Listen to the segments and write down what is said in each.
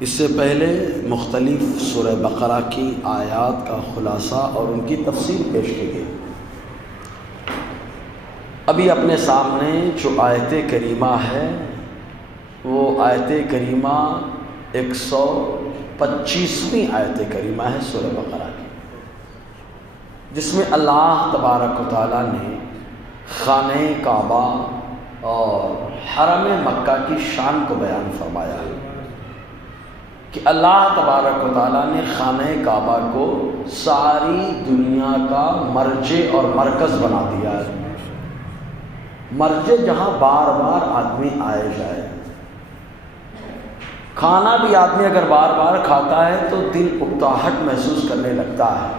اس سے پہلے مختلف سورہ بقرہ کی آیات کا خلاصہ اور ان کی تفسیر پیش کی گئی۔ ابھی اپنے سامنے جو آیت کریمہ ہے وہ آیت کریمہ 125ویں آیت کریمہ ہے سورہ بقرہ کی، جس میں اللہ تبارک و تعالیٰ نے خانہ کعبہ اور حرم مکہ کی شان کو بیان فرمایا ہے کہ اللہ تبارک و تعالیٰ نے خانہ کعبہ کو ساری دنیا کا مرجع اور مرکز بنا دیا ہے، مرجع جہاں بار بار آدمی آئے جائے۔ کھانا بھی آدمی اگر بار بار کھاتا ہے تو دل اکتاہٹ محسوس کرنے لگتا ہے،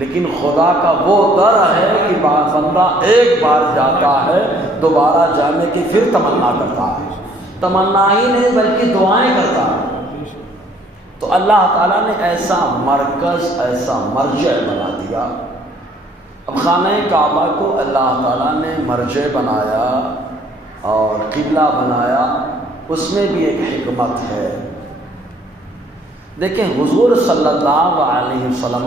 لیکن خدا کا وہ در ہے کہ بندہ ایک بار جاتا ہے دوبارہ جانے کی پھر تمنا کرتا ہے، تمنا ہی نہیں بلکہ دعائیں کرتا ہے۔ تو اللہ تعالیٰ نے ایسا مرکز، ایسا مرجع بنا دیا۔ اب خانہ کعبہ کو اللہ تعالیٰ نے مرجع بنایا اور قبلہ بنایا، اس میں بھی ایک حکمت ہے۔ دیکھیں حضور صلی اللہ علیہ وسلم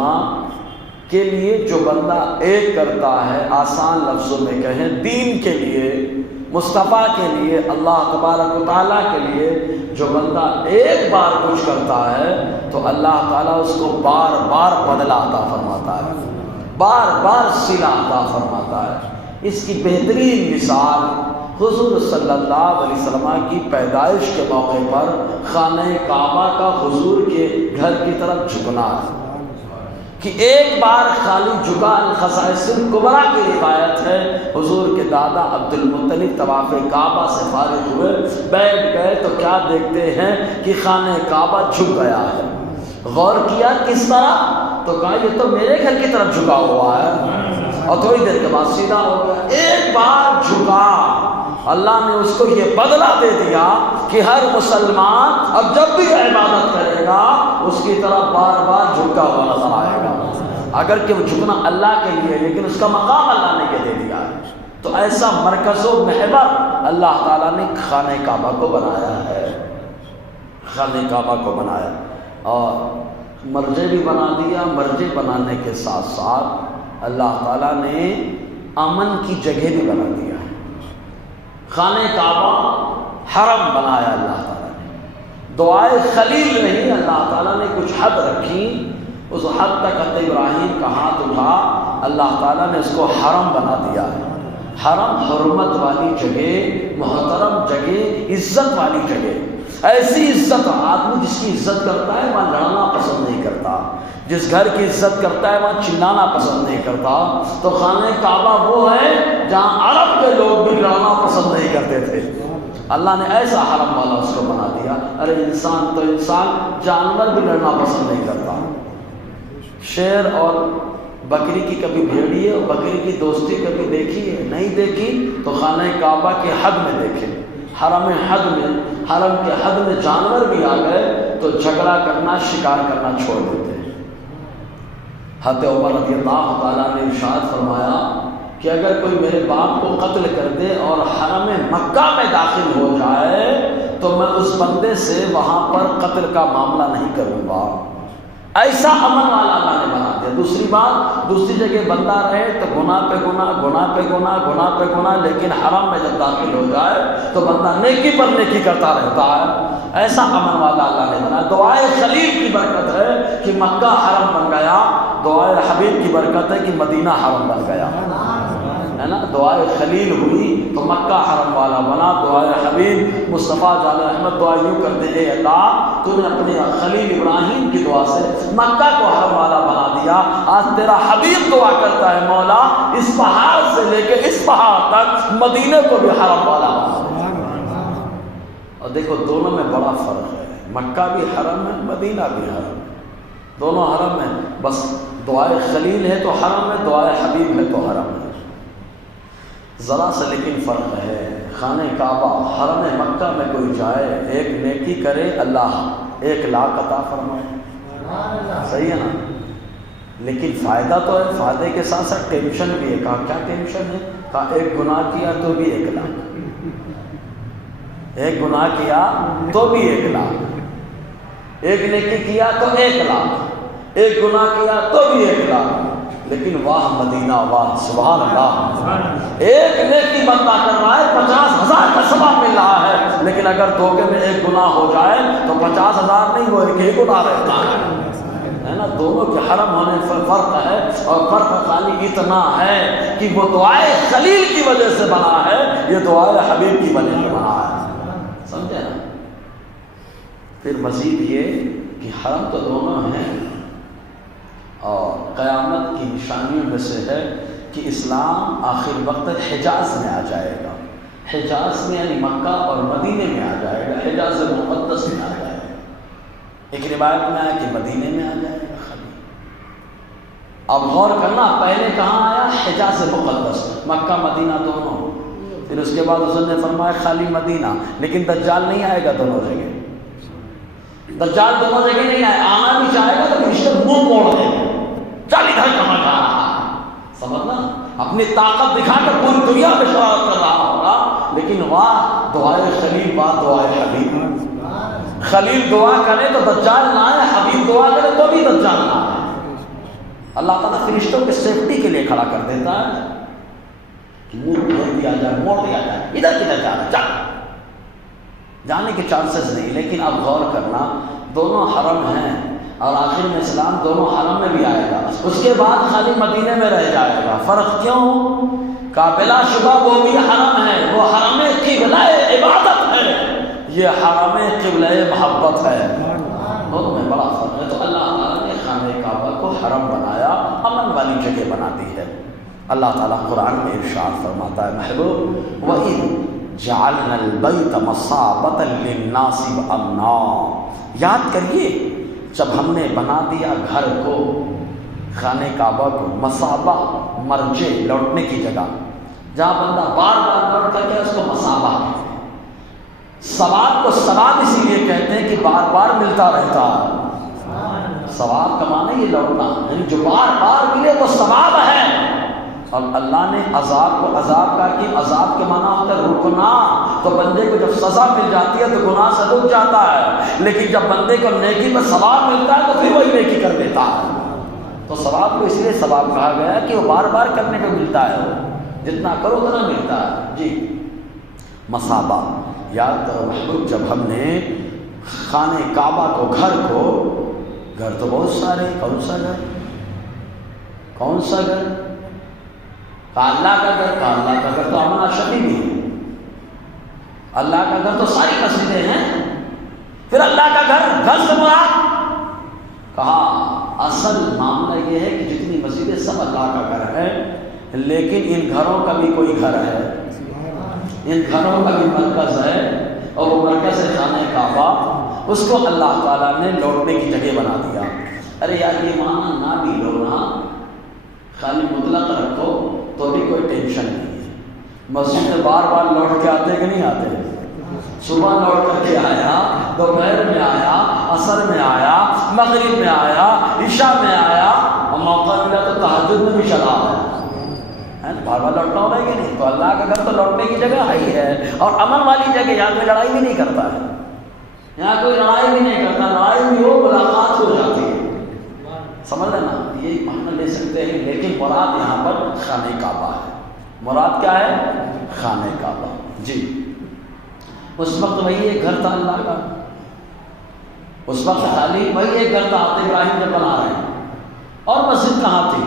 کے لیے جو بندہ ایک کرتا ہے، آسان لفظوں میں کہیں دین کے لیے، مصطفیٰ کے لیے، اللہ تبارک و تعالیٰ کے لیے جو بندہ ایک بار کچھ کرتا ہے تو اللہ تعالیٰ اس کو بار بار بدلہ عطا فرماتا ہے، بار بار صلہ عطا فرماتا ہے۔ اس کی بہترین مثال حضور صلی اللہ علیہ وسلم کی پیدائش کے موقع پر خانہ کعبہ کا حضور کے گھر کی طرف جھکنا ہے کہ ایک بار خالی جھکا۔ الخصائص الکبریٰ کی روایت ہے، حضور کے دادا عبد المطلب طواف کعبہ سے فارغ ہوئے، بیٹھ گئے تو کیا دیکھتے ہیں کہ خانہ کعبہ جھک گیا ہے۔ غور کیا کس طرح؟ تو کہا یہ تو میرے گھر کی طرف جھکا ہوا ہے، اور تھوڑی دیر کے بعد سیدھا ہو گیا۔ ایک بار جھکا، اللہ نے اس کو یہ بدلہ دے دیا کہ ہر مسلمان اب جب بھی عبادت کرے گا اس کی طرف بار بار جھکا ہوا نظر آئے گا، اگر کہ وہ جھکنا اللہ کے لیے لیکن اس کا مقام اللہ نے یہ دے دیا ہے۔ تو ایسا مرکز و محور اللہ تعالیٰ نے خانہ کعبہ کو بنایا ہے، خانہ کعبہ کو بنایا اور مرجع بھی بنا دیا۔ مرجع بنانے کے ساتھ ساتھ اللہ تعالیٰ نے امن کی جگہ بھی بنا دیا ہے۔ خانہ کعبہ حرم بنایا اللہ تعالیٰ نے، دعائے خلیل نہیں، اللہ تعالیٰ نے کچھ حد رکھی، اس حد تک حضرت ابراہیم کا ہاتھ اٹھا، اللہ تعالیٰ نے اس کو حرم بنا دیا ہے۔ حرم حرمت والی جگہ، محترم جگہ، عزت والی جگہ، ایسی عزت آدمی جس کی عزت کرتا ہے وہاں لڑنا پسند نہیں کرتا، جس گھر کی عزت کرتا ہے وہاں چلانا پسند نہیں کرتا۔ تو خانہ کعبہ وہ ہے جہاں عرب کے لوگ بھی لڑنا پسند نہیں کرتے تھے، اللہ نے ایسا حرم والا اس کو بنا دیا۔ ارے انسان تو انسان، جانور بھی لڑنا پسند نہیں کرتا۔ شیر اور بکری کی کبھی بھیڑیے اور بکری کی دوستی کبھی دیکھی ہے؟ نہیں دیکھی، تو خانہ کعبہ کے حد میں دیکھیں، حرم حد میں، حرم کے حد میں جانور بھی آ گئے تو جھگڑا کرنا، شکار کرنا چھوڑ دیتے ہیں۔ حضرت عمر رضی اللہ تعالیٰ نے ارشاد فرمایا کہ اگر کوئی میرے باپ کو قتل کر دے اور حرم مکہ میں داخل ہو جائے تو میں اس بندے سے وہاں پر قتل کا معاملہ نہیں کروں گا۔ ایسا امن والا اللہ نے بنا دیا۔ دوسری بات، دوسری جگہ بندہ رہے تو گناہ پہ گناہ، گناہ پہ گناہ، گناہ پہ گناہ، لیکن حرم میں جب داخل ہو جائے تو بندہ نیکی پر نیکی کرتا رہتا ہے۔ ایسا امن والا اللہ نے بنا۔ دعائے خلیل کی برکت ہے کہ مکہ حرم بن گیا، دعائے حبیب کی برکت ہے کہ مدینہ حرم بن گیا، ہے نا؟ دعائے خلیل ہوئی تو مکہ حرم والا بنا۔ دعائے حبیب مصطفیٰ جان احمد دعا یوں کرتے ہیں، اے اللہ تو نے اپنے خلیل ابراہیم کی دعا سے مکہ کو حرم والا بنا دیا، آج تیرا حبیب دعا کرتا ہے مولا اس پہاڑ سے لے کے اس پہاڑ تک مدینے کو بھی حرم والا بنا دیا۔ اور دیکھو دونوں میں بڑا فرق ہے، مکہ بھی حرم ہے، مدینہ بھی حرم ہے، دونوں حرم ہیں، بس دعائے خلیل ہے تو حرم ہے، دعائے حبیب ہے تو حرم ہے، ذرا سا لیکن فرق ہے۔ خانہ کعبہ حرم مکہ میں کوئی جائے ایک نیکی کرے اللہ 1,00,000 عطا فرمائے، صحیح ہے نا؟ لیکن فائدہ تو ہے، فائدے کے ساتھ ساتھ ٹینشن بھی ہے۔ کہا کیا ٹینشن ہے؟ کہا ایک گناہ کیا تو بھی 1,00,000، ایک گناہ کیا تو بھی 1,00,000۔ ایک نیکی کیا تو 1 لاکھ، ایک گناہ کیا تو بھی 1 لاکھ۔ لیکن واہ مدینہ واہ، سبحان اللہ، ایک نیکی بندہ کر رہا ہے 50,000 کا ثواب مل رہا ہے، لیکن اگر دھوکے میں ایک گناہ ہو جائے تو 50,000 نہیں، وہ ایک ہی گناہ رہتا ہے نا۔ دونوں کے حرم ہونے پر فرق ہے، اور فرق خالی اتنا ہے کہ وہ دعائے خلیل کی وجہ سے بنا ہے، یہ دعائے حبیب کی وجہ سے بنا ہے، سمجھے نا۔ پھر مزید یہ کہ حرم تو دونوں ہیں، اور قیامت کی نشانیوں میں سے ہے کہ اسلام آخر وقت حجاز میں آ جائے گا۔ حجاز میں یعنی مکہ اور مدینے میں آ جائے گا، حجاز مقدس میں آ جائے گا۔ ایک روایت میں آیا کہ مدینے میں آ جائے گا خالی۔ اب غور کرنا، پہلے کہاں آیا؟ حجاز مقدس، مکہ مدینہ دونوں۔ پھر اس کے بعد حضور نے فرمایا خالی مدینہ، لیکن دجال نہیں آئے گا دونوں جگہ، دجال دونوں جگہ نہیں آئے، آنا بھی چاہے گا تو رشتے منہ موڑ دیں گے، چل ادھر کہاں جا رہا، سمجھنا، اپنی طاقت دکھا کر پوری دنیا میں شرارت کر رہا ہوگا، لیکن واہ دعائے خلیل، واہ دعائے حبیب۔ خلیل دعا کرے تو دجال نہ آئے، حبیب دعا کرے تو بھی دجال نہ آئے۔ اللہ تعالیٰ فرشتوں کے سیفٹی کے لیے کھڑا کر دیتا ہے کہ منہ موڑ دیا جائے، موڑ دیا جائے، ادھر کدھر جا رہا ہے، جانے کے چانسز نہیں۔ لیکن اب غور کرنا، دونوں حرم ہیں، اور آخر میں اسلام دونوں حرم میں بھی آئے گا، اس کے بعد خالی مدینے میں رہ جائے گا۔ فرق کیوں؟ کہ بلا شبہ وہ بھی حرم ہے، وہ حرم قبلہ عبادت ہے، یہ حرم قبلہ محبت ہے، دونوں میں بڑا فرق ہے۔ تو اللہ تعالیٰ نے خانہ کعبہ کو حرم بنایا، امن والی جگہ بنا دی ہے۔ اللہ تعالیٰ قرآن میں ارشاد فرماتا ہے، محبوب وَإِذْ جَعَلْنَا الْبَيْتَ مَصَابَةً لِلنَّاسِ وَأَمْنًا، یاد کریے جب ہم نے بنا دیا گھر کو، خانہ کعبہ کو، مصابہ مرجع، لوٹنے کی جگہ، جہاں بندہ بار بار لوٹ کر کے، اس کو مصابہ کہتے ہیں۔ ثواب کو ثواب اسی لیے کہتے ہیں کہ بار بار ملتا رہتا ہے، ثواب کا معنی یہ لوٹنا، یعنی جو بار بار ملے وہ ثواب ہے۔ اور اللہ نے عذاب کو عذاب کا کہ عذاب کے معنی ہوتا ہے رکنا، تو بندے کو جب سزا مل جاتی ہے تو گناہ سے رک جاتا ہے، لیکن جب بندے کو نیکی میں ثواب ملتا ہے تو پھر وہی نیکی کر دیتا ہے۔ تو ثواب کو اس لیے ثواب کہا گیا ہے کہ وہ بار بار کرنے کو ملتا ہے، وہ جتنا کرو اتنا ملتا ہے۔ جی مصابہ، یاد کرو محبوب، جب ہم نے خانہ کعبہ کو، گھر تو بہت سارے، کون سا گھر، کون سا گھر؟ اللہ کا گھر، اللہ کا گھر تو امن اشدی بھی ہے، اللہ کا گھر تو ساری مسجدیں ہیں۔ پھر اللہ کا گھر سے مراد کہا، اصل معاملہ یہ ہے کہ جتنی مسجدیں سب اللہ کا گھر ہے، لیکن ان گھروں کا بھی کوئی گھر ہے، ان گھروں کا بھی مرکز ہے، اور وہ مرکز ہے خانہ کعبہ، اس کو اللہ تعالیٰ نے لوٹنے کی جگہ بنا دیا۔ ارے یار یہ معنی نہ بھی لو نا، خالی مطلق رکھو تو بھی کوئی ٹینشن نہیں ہے۔ مسجد میں بار بار لوٹ کے آتے کہ نہیں آتے؟ صبح لوٹ کر کے آیا، دوپہر میں آیا، عصر میں آیا، مغرب میں آیا، عشاء میں آیا، اور موقع ملا تو تہجد میں بھی چلا آیا، بار بار لوٹنا ہو رہا ہے کہ نہیں؟ تو اللہ کا گھر تو لوٹنے کی جگہ ہی ہے، اور امن والی جگہ، یہاں کوئی لڑائی بھی نہیں کرتا ہے، یہاں کوئی لڑائی بھی نہیں کرتا، لڑائی بھی ہو ملاقات ہو جاتی ہے، سمجھ لینا، یہ معنی لے سکتے ہیں۔ لیکن مراد یہاں پر خانہ کعبہ ہے، مراد کیا ہے؟ خانہ کعبہ۔ جی اس وقت وہی ایک گھر تھا اللہ کا، اس وقت خالی وہی ایک گھر تھا، ابراہیم جب بنا رہے ہیں۔ اور مسجد کہاں تھی؟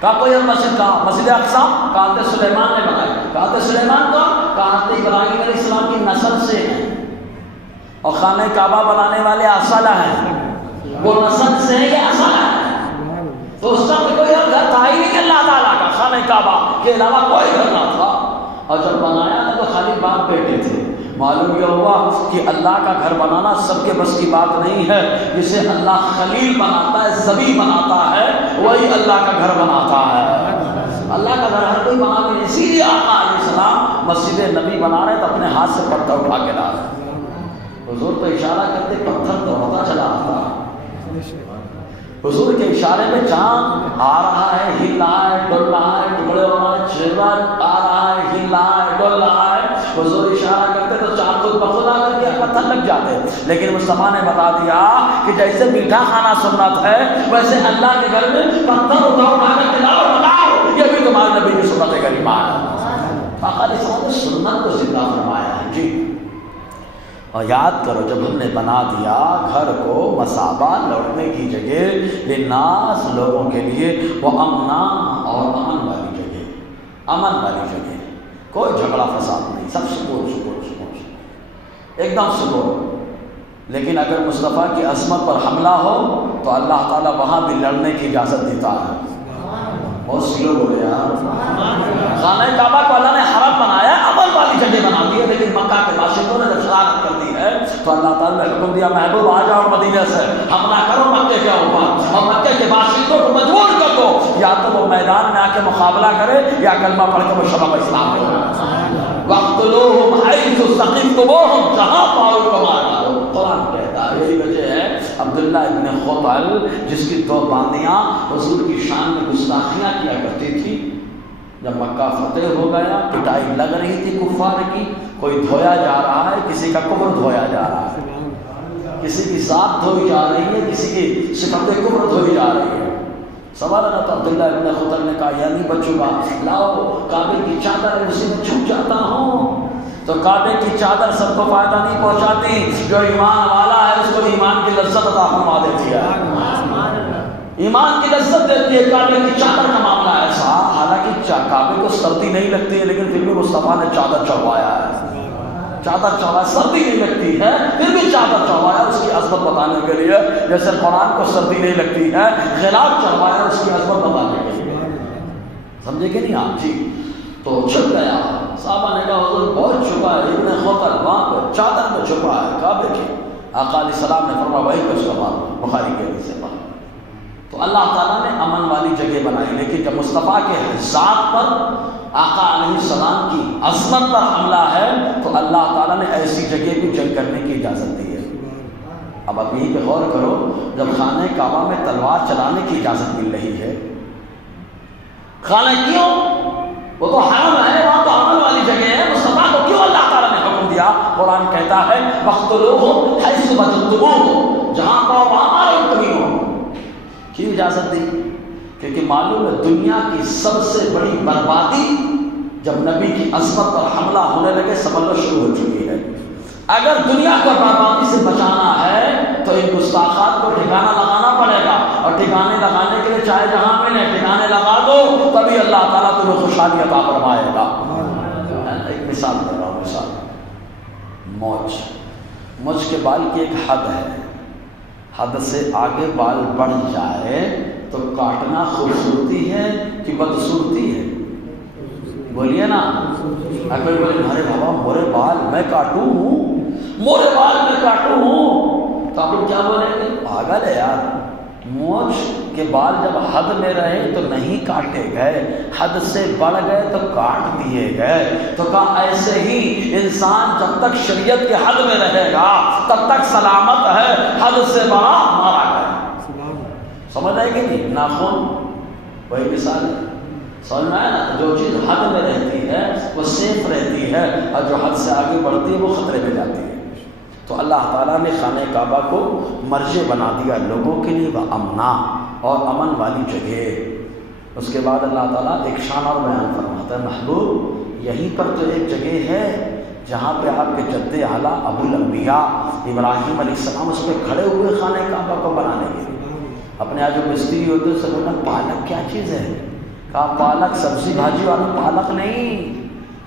کہا کوئی اور مسجد کہاں؟ مسجد اقصی کہا تھا سلیمان نے بنائی، کہا تھا سلیمان کا، کہا تھا ابراہیم علیہ السلام کی نسل سے ہیں، اور خانہ کعبہ بنانے والے اصالہ ہیں، وہ نسل سے ہے یا اصالہ ہے؟ تو اس وقت کوئی اور گھر تھا ہی نہیں اللہ تعالیٰ کا، خانہ کعبہ کے علاوہ کوئی گھر نہ تھا، اور جب بنایا نا تو خالی باپ بیٹے تھے۔ معلوم یہ ہوا کہ اللہ کا گھر بنانا سب کے بس کی بات نہیں ہے، جسے اللہ خلیل بناتا ہے، زبی بناتا ہے، وہی اللہ کا گھر بناتا ہے۔ اللہ کا گھر ہر کوئی بنا بھی نہیں، اسی لیے آقا علیہ السلام مسجد نبی بنا رہے تو اپنے ہاتھ سے پتھر اٹھا کے لا رہے، حضور تو اشارہ کرتے پتھر دوڑتا چلا آتا، حضور کے اشارے میں چاند آ رہا ہے، ہل رہا ہے، ڈول رہا ہے، ٹکڑے ہو رہا ہے، چہرہ آ رہا ہے، ہل رہا ہے، ڈول رہا ہے، حضور اشارہ کرتے تو چاند خود بخود آ کر کے پتھر لگ جاتے، لیکن مصطفیٰ نے بتا دیا کہ جیسے میٹھا کھانا سنت ہے ویسے اللہ کے گھر میں پتھر اٹھاؤ اٹھا کر کھلاؤ اور بتاؤ، یہ بھی تمہارے نبی کی سنت کریمہ ہے۔ آقا علیہ السلام نے سنت کو زندہ فرمایا ہے جی۔ اور یاد کرو جب ہم نے بنا دیا گھر کو مثابہ لوٹنے کی جگہ للناس لوگوں کے لیے، وہ امنا اور امن والی جگہ، امن والی جگہ، کوئی جھگڑا فساد نہیں، سب سکون سکون سکون ایک دم سکون۔ لیکن اگر مصطفیٰ کی عظمت پر حملہ ہو تو اللہ تعالیٰ وہاں بھی لڑنے کی اجازت دیتا ہے۔ بہت سی لوگ بولے یار خانہ کعبہ کو اللہ نے حرم بنایا، امن والی جگہ بنا دی ہے، لیکن مکہ کے باشندوں نے جب شرارت کر دی ہے تو اللہ تعالیٰ نے حکم دیا محبوب آ جاؤ مدینے سے حملہ کرو مکے کے اوپر اور مکے کے باشندوں کو مجبور کر دو، یا تو وہ میدان میں آ کے مقابلہ کرے یا کلمہ پڑھ کے وہ شباب اسلام کرے۔ وَاقْتُلُوهُمْ حَيْثُ ثَقِفْتُمُوهُمْ، جہاں پاؤ کو مارا۔ قرآن کہتا ہے، یہی وجہ ہے عبداللہ ابن خطل جس کی دو باندیاں حضور کی شان میں گستاخیاں کیا کرتی تھی، جب مکہ فتح ہو گیا پٹائی لگ رہی تھی کفار کی، کوئی دھویا جا رہا ہے، کسی کا کفر دھویا جا رہا ہے، کسی کی ذات دھوئی جا رہی ہے، کسی کی صفت کفر دھوئی جا رہی ہے۔ سوال نہ تو عبداللہ ابن خطل نے کہا یا نہیں بچوں گا، لاؤ کعبے کی چادر ہے اسی میں چھپ جاتا ہوں۔ تو کعبے کی چادر سب کو فائدہ نہیں پہنچاتی، جو ایمان والا ہے اس کو ایمان کی لذت عطا فرما دیتی ہے، ایمان کی لذت دیتی ہے۔ کعبے کی چادر کا معاملہ ایسا، حالانکہ کعبے کو سردی نہیں لگتی ہے لیکن پھر بھی مصطفیٰ نے چادر چڑھوایا ہے، چادر چڑھوایا، سردی نہیں لگتی ہے پھر بھی چادر چڑھوایا اس کی عظمت بتانے کے لیے، جیسے قرآن کو سردی نہیں لگتی ہے غلاف چڑھوایا اس کی عظمت بتانے کے لیے۔ سمجھے کہ نہیں آپ جی؟ تو چھپ گیا، صحابہ نے کہا حضور بہت چھپا ہے، ابن خطل وہاں پر چادر میں چھپا ہے کعبے کی۔ آقا علیہ السلام نے فرمایا وہی کو اس کا مارو، بخاری کے حدیث سے پڑھا۔ تو اللہ تعالیٰ نے امن والی جگہ بنائی، لیکن جب مصطفیٰ کے ذات پر آقا علیہ السلام کی عظمت پر حملہ ہے تو اللہ تعالیٰ نے ایسی جگہ بھی جنگ کرنے کی اجازت دی ہے۔ اب آپ یہیں پہ غور کرو، جب خانہ کعبہ میں تلوار چلانے کی اجازت مل رہی ہے، خانہ کیوں؟ وہ تو حرم ہے، وہاں تو امن والی جگہ ہے، مصطفیٰ کو کیوں اللہ تعالیٰ نے حکم دیا؟ قرآن کہتا ہے وَاقْتُلُوهُمْ حَيْثُ وَجَدتُّمُوهُمْ، جہاں پاؤ وہاں مارو کمیوں۔ کیوں اجازت دی؟ کیونکہ معلوم ہے دنیا کی سب سے بڑی بربادی جب نبی کی عظمت پر حملہ ہونے لگے سمجھنا شروع ہو چکی ہے۔ اگر دنیا کو بربادی سے بچانا ہے تو ان گستاخات کو ٹھکانہ لگانا پڑے گا، اور ٹھکانے لگانے کے لیے چاہے جہاں ملے ٹھکانے لگا دو، تبھی اللہ تعالیٰ تمہیں خوشحالی عطا فرمائے گا۔ ایک مثال دے رہا ہوں، مثال موج کے بال کی ایک حد ہے، حد سے آگے بال بڑھ جائے تو کاٹنا خوبصورتی ہے کہ بدصورتی ہے؟ بولیے نا۔ اگر بولے ارے بابا مورے بال میں کاٹوں ہوں، مورے بال میں کاٹوں ہوں، تو آپ کیا بولیں گے؟ پاگل ہے یار، موج کے بال جب حد میں رہے تو نہیں کاٹے گئے، حد سے بڑھ گئے تو کاٹ دیے گئے۔ تو کہا ایسے ہی انسان جب تک شریعت کے حد میں رہے گا تب تک سلامت ہے، حد سے بڑا مارا گیا۔ سمجھ آئے گی نہیں؟ ناخن وہی مثال ہے، سمجھ میں آیا نا؟ جو چیز حد میں رہتی ہے وہ سیف رہتی ہے، اور جو حد سے آگے بڑھتی ہے وہ خطرے میں جاتی ہے۔ تو اللہ تعالیٰ نے خانہ کعبہ کو مرجع بنا دیا لوگوں کے لیے، وہ امنا اور امن والی جگہ۔ اس کے بعد اللہ تعالیٰ ایک شان اور بیان فرماتا ہے، محبوب یہیں پر تو ایک جگہ ہے جہاں پہ آپ کے جد اعلیٰ ابو الانبیاء ابراہیم علیہ السلام اس پہ کھڑے ہوئے خانہ کعبہ کو بنانے کے لیے۔ اپنے آج جو مستری ہوتے ہیں سب بولنا پالک کیا چیز ہے؟ کہا پالک سبزی بھاجی والا پالک نہیں،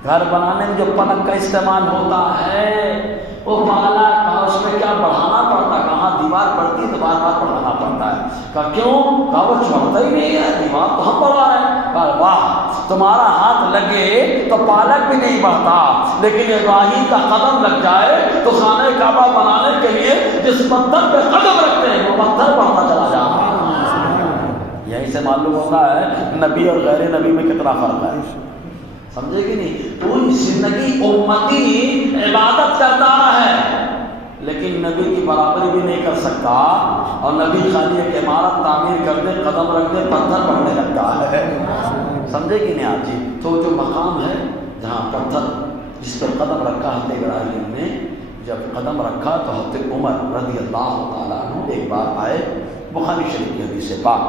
گھر بنانے میں جو پلک کا استعمال ہوتا ہے وہ پالک۔ کہا اس میں کیا بڑھانا پڑتا؟ کہاں دیوار پڑتی ہے تو بار بار بڑھانا پڑتا ہے۔ کہا کیوں؟ کہا وہ چڑھتا ہی نہیں ہے، دیوار تو ہم بڑھا رہے ہیں۔ کہا واہ، تمہارا ہاتھ لگے تو پالک بھی نہیں بڑھتا، لیکن ابراہیم کا قدم لگ جائے تو خانہ کعبہ بنانے کے لیے جس پتھر پہ قدم رکھتے ہیں وہ پتھر بڑھتا چلا جاتا ہے۔ یہیں سے معلوم ہوتا ہے نبی اور غیر نبی میں کتنا فرق ہے، سمجھے کہ نہیں؟ پوری زندگی امتی عبادت کرتا ہے لیکن نبی کی برابری بھی نہیں کر سکتا، اور نبی خالی ایک عمارت تعمیر کر دے، قدم رکھ دے، پتھر بڑھنے لگتا ہے، سمجھے کہ نہیں آپ جی؟ تو جو مقام ہے جہاں پتھر جس پر قدم رکھا حضرت ابراہیم نے، جب قدم رکھا تو حضرت عمر رضی اللہ تعالیٰ عنہ ایک بار آئے، بخاری شریف کی حدیث پاک،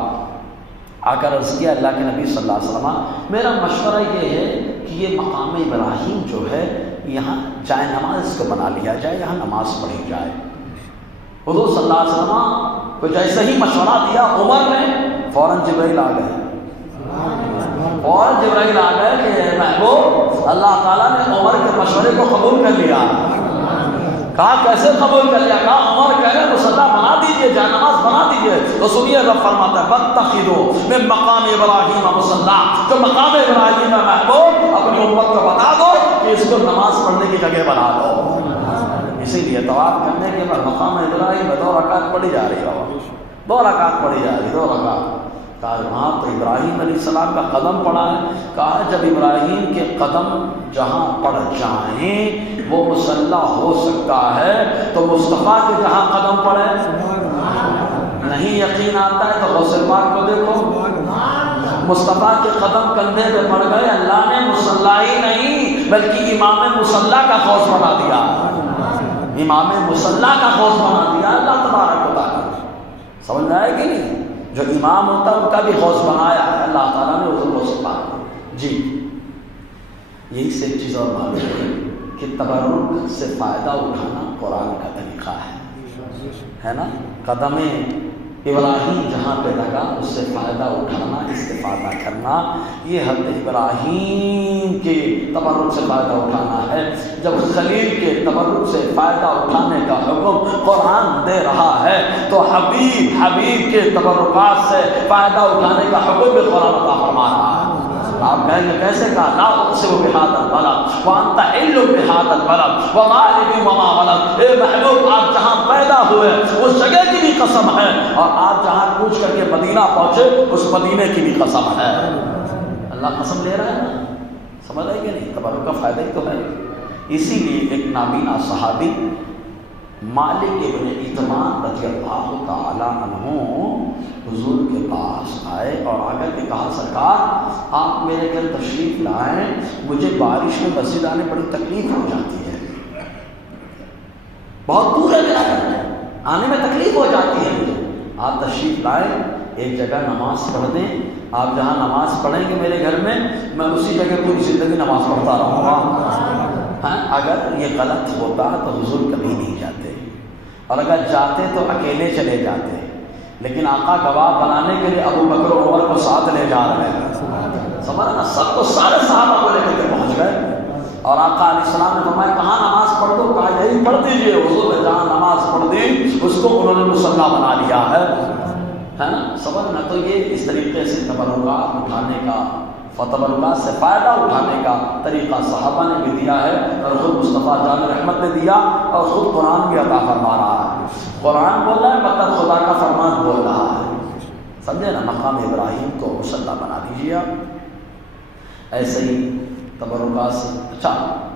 آ کر عرض کیا اللہ کے نبی صلی اللہ علیہ وسلم میرا مشورہ یہ ہے کہ یہ مقام ابراہیم جو ہے یہاں جائے نماز کو بنا لیا جائے، یہاں نماز پڑھی جائے۔ حضور صلی اللہ علیہ وسلم کو جیسے ہی مشورہ دیا عمر نے، فوراً جبرائیل آ گئے، کہ محبوب اللہ تعالیٰ نے عمر کے مشورے کو قبول کر لیا۔ کہا کیسے قبول کر لیا؟ کہا عمر کہہ رہے مصلی بنا دیجئے، جائے نماز بنا دیجئے۔ تو سنیے رب فرماتا ہے وَاتَّخِذُوا مِن مَقَامِ إِبْرَاهِيمَ مُصَلًّى، جو مقام ابراہیم ہے محبوب اپنی امت کو بتا دو کہ اس کو نماز پڑھنے کی جگہ بنا دو۔ اسی لیے طواف کرنے کے بعد مقام ابراہیم میں 2 رکعت پڑھی جا رہی ہے، 2 رکعت پڑھی جا رہی، 2 رکعت۔ کہا وہاں تو ابراہیم علیہ السلام کا قدم پڑا ہے۔ کہا جب ابراہیم کے قدم جہاں پڑ جائیں وہ مصلی ہو سکتا ہے تو مصطفیٰ کے جہاں قدم پڑے نہیں یقین آتا ہے تو غوث پاک کو دیکھو، مصطفیٰ کے قدم کندھے پہ پڑ گئے، اللہ نے مصلی ہی نہیں بلکہ امام مصلی کا غوث بنا دیا، امام مصلی کا غوث بنا دیا اللہ تبارک و تعالیٰ۔ سمجھ آئے کہ نہیں؟ جو امام ہوتا ہے ان کا بھی غوث بنایا ہے اللہ تعالیٰ نے حضور غوث پاک۔ جی یہی سے ایک چیز اور معلوم ہے کہ تبرک سے فائدہ اٹھانا قرآن کا طریقہ ہے نا؟ قدم ابراہیم جہاں پہ لگا اس سے فائدہ اٹھانا، استفادہ کرنا، یہ حضرت ابراہیم کے تبرک سے فائدہ اٹھانا ہے۔ جب خلیل کے تبرک سے فائدہ اٹھانے کا حکم قرآن دے رہا ہے تو حبیب کے تبرکات سے فائدہ اٹھانے کا حکم بھی قرآن عطا فرما رہا ہے۔ آپ کہیں گے کیسے کہا؟ لا اقسم بہذا البلد وانت حل بہذا البلد ووالد وما ولد۔ اے محبوب آپ جہاں پیدا ہوئے اس جگہ کی بھی قسم ہے، اور آپ جہاں کوچ کر کے مدینہ پہنچے اس مدینے کی بھی قسم ہے۔ اللہ قسم لے رہا ہے نا، سمجھ آئے کہ نہیں؟ تبرک کا فائدہ ہی تو ہے۔ اسی لیے ایک نابینا صحابی مالک ابن ایتمان رضی اللہ تعالی عنہ حضور کے پاس آئے اور آ کر کے کہا سرکار آپ میرے گھر تشریف لائیں، مجھے بارش میں مسجد آنے بڑی تکلیف ہو جاتی ہے، بہت دور ہے میرا گھر، آنے میں تکلیف ہو جاتی ہے مجھے، آپ تشریف لائیں ایک جگہ نماز پڑھ دیں، آپ جہاں نماز پڑھیں گے میرے گھر میں اسی جگہ پوری زندگی نماز پڑھتا رہوں گا۔ اگر یہ غلط ہوتا تو حضور کبھی نہیں جاتے، اور اگر جاتے تو اکیلے چلے جاتے، لیکن آقا گواہ بنانے کے لیے ابو بکر و عمر کو ساتھ لے جا رہے ہیں، سمجھ نا، سب کو سارے صحابہ کو لے کر کے پہنچ گئے، اور آقا علیہ السلام نے فرمایا کہاں نماز پڑھ دو؟ کہا یہی پڑھ دیجیے۔ حضور نے جہاں نماز پڑھ دی اس کو انہوں نے مصلی بنا لیا ہے نا، سمجھ نا۔ تو یہ اس طریقے سے تبرکات اٹھانے کا، تبرکات سے فائدہ اٹھانے کا طریقہ صحابہ نے بھی دیا ہے، اور خود مصطفیٰ جان رحمت نے دیا، اور خود قرآن بھی عطا فرما رہا ہے۔ قرآن بول رہا ہے مطلب خدا کا فرمان بول رہا ہے، سمجھے نا؟ مقام ابراہیم کو مصلی بنا دیجیے آپ۔ ایسے ہی تبرکات سے اچھا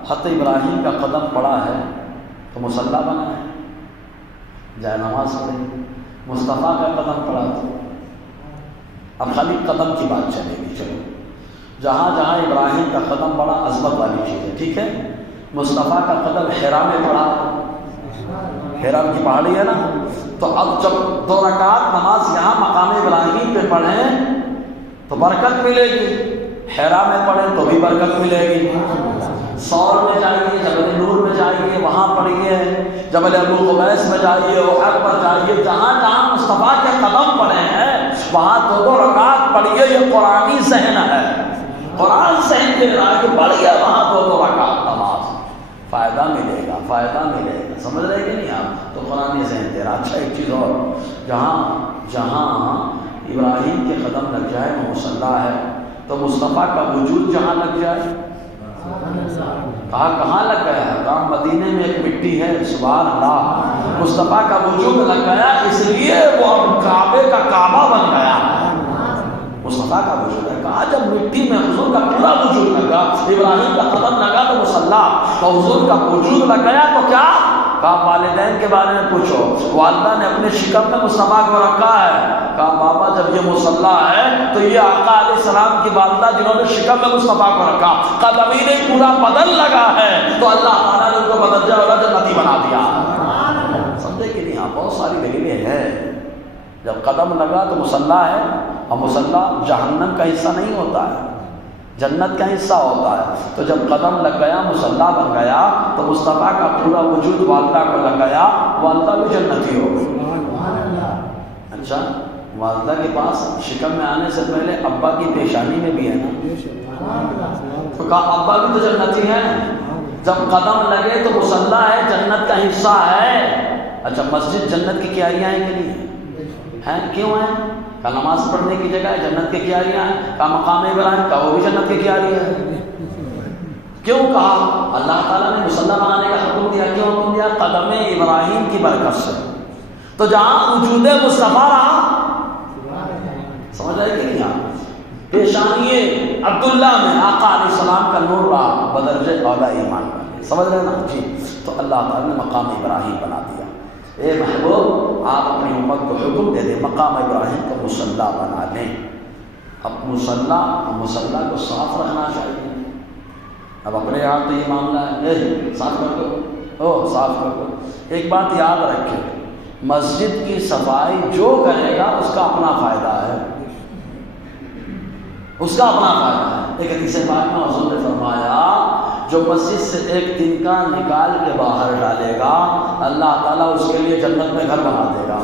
حضرت ابراہیم کا قدم پڑا ہے تو مصلی بنا ہے، جائے نماز پڑھیں، مصطفیٰ کا قدم پڑا تو اب خالی قدم کی بات چلے گی۔ چلو جہاں جہاں ابراہیم کا قدم پڑا عظمت والی چیز ہے، ٹھیک ہے؟ مصطفیٰ کا قدم حرا میں پڑا، حرا کی پہاڑی ہے نا، تو اب جب 2 رکعت نماز یہاں مقام ابراہیم پہ پڑھیں تو برکت ملے گی، حرا میں پڑھیں تو بھی برکت ملے گی۔ سور میں جائیے، جبل نور میں جائیے وہاں پڑھیے، جبل ابو قبیس میں جائیے، احد پر جائیے، جہاں جہاں مصطفیٰ کے قدم پڑے ہیں وہاں 2 رکعت پڑھیے۔ یہ قرآنی ذہن ہے، قرآن ذہن دے رہا ہے کہ پڑھیے وہاں 2 رکعت نماز، فائدہ ملے گا، فائدہ ملے گا، سمجھ رہے کہ نہیں آپ؟ تو قرآن ذہن دے رہا۔ اچھا ایک چیز اور، جہاں ابراہیم کے قدم لگ جائے وہ مصلی ہے، تو مصطفیٰ کا وجود جہاں لگ جائے، کہاں لگ گیا ہے؟ کہاں مدینے میں ایک مٹی ہے، سبحان اللہ، مصطفیٰ کا وجود لگ گیا، اس لیے وہ اب کعبے کا کعبہ بن گیا، مصطفیٰ کا وجود ہے۔ کہا جب مٹی میں حضور کا پورا وجود لگا، ابراہیم کا قدم لگا تو مصلی، تو حضور کا وجود لگ گیا تو کیا کہا والدین کے بارے میں پوچھو، والدہ نے اپنے شکم میں مصطفیٰ کو رکھا ہے، کہا بابا جب یہ مصلی ہے تو یہ آقا علیہ السلام کی والدہ جنہوں نے شکم میں مصطفیٰ کو رکھا، قدم ہی نہیں پورا بدن لگا ہے تو اللہ تعالیٰ نے ان کو بدرجہ والا جنتی بنا دیا۔ سمجھے کہ نہیں؟ بہت ساری دلیلیں ہیں۔ جب قدم لگا تو مصلی ہے، اور مصلی جہنم کا حصہ نہیں ہوتا ہے، جنت کا حصہ ہوتا ہے۔ تو جب قدم لگ گیا، مصلی بن گیا، تو مصطفیٰ کا پورا وجود والدہ کو لگ گیا، والدہ بھی جنتی ہو گئی۔ اچھا، والدہ کے پاس شکم میں آنے سے پہلے ابا کی پیشانی میں بھی ہے نا، تو کہا ابا بھی تو جنتی ہے۔ جب قدم لگے تو مصلی ہے، جنت کا حصہ ہے۔ اچھا، مسجد جنت کی کیاریاں ہیں کہ نہیں ہیں؟ کیوں ہیں؟ کہ نماز پڑھنے کی جگہ ہے، جنت کی کیاریاں ہیں۔ کہ مقام ابراہیم کا وہ بھی جنت کی کیاری ہے۔ کیوں کہا؟ اللہ تعالیٰ نے مصلی بنانے کا حکم دیا۔ کیوں حکم دیا؟ قدم ابراہیم کی برکت سے۔ تو جہاں وجود مصطفیٰ رہا، سمجھ آئے کہ نہیں آپ؟ پیشانی عبداللہ میں آقا علیہ السلام کا نور رہا، بدرجہ اولا ایمان کا۔ سمجھ رہے نا جی؟ تو اللہ تعالیٰ نے مقام ابراہیم بنا دیا۔ اے محبوب، آپ اپنی امت کو حکم دے دیں مقام ابراہیم کو مصلی بنا لیں۔ اب مصلی کو صاف رکھنا چاہیے۔ اب اپنے آپ تو یہ معاملہ ہے، صاف کر دو، صاف کر دو۔ ایک بات یاد رکھیں، مسجد کی صفائی جو کرے گا اس کا اپنا فائدہ ہے، اس کا اپنا فائدہ ہے۔ ایک حدیث پاک میں حضور نے فرمایا، جو مسجد سے ایک تنکا نکال کے باہر ڈالے گا، اللہ تعالیٰ اس کے لیے جنت میں گھر بنا دے گا۔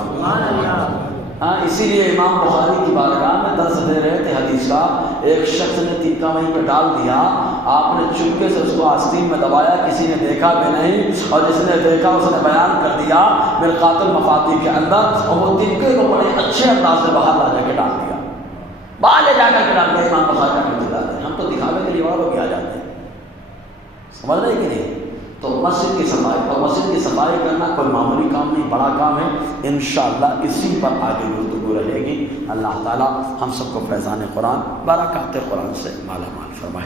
ہاں، اسی لیے امام بخاری کی بارگاہ میں درس دے رہے تھے حدیث کا، ایک شخص نے تنکا وہیں پہ ڈال دیا، آپ نے چپکے سے اس کو آستین میں دبایا، کسی نے دیکھا بھی نہیں، اور جس نے دیکھا اس نے بیان کر دیا مرقات المفاتیح کے اندر، اور وہ تنکے کو بڑے اچھے انداز سے باہر لا جا کے ڈال دیا، باہر لے جا کر کے ڈال دیا۔ امام بخاری کا ڈالتے ہیں، ہم تو دکھاوے کے لیے اور وہ کیا جاتے ہیں، سمجھ رہے کہ نہیں؟ تو مسجد کی صفائی، اور مسجد کی صفائی کرنا کوئی معمولی کام نہیں، بڑا کام ہے۔ انشاءاللہ اسی پر آگے گفتگو رہے گی۔ اللہ تعالی ہم سب کو فیضان قرآن، برکات قرآن سے مالا مال فرمائے۔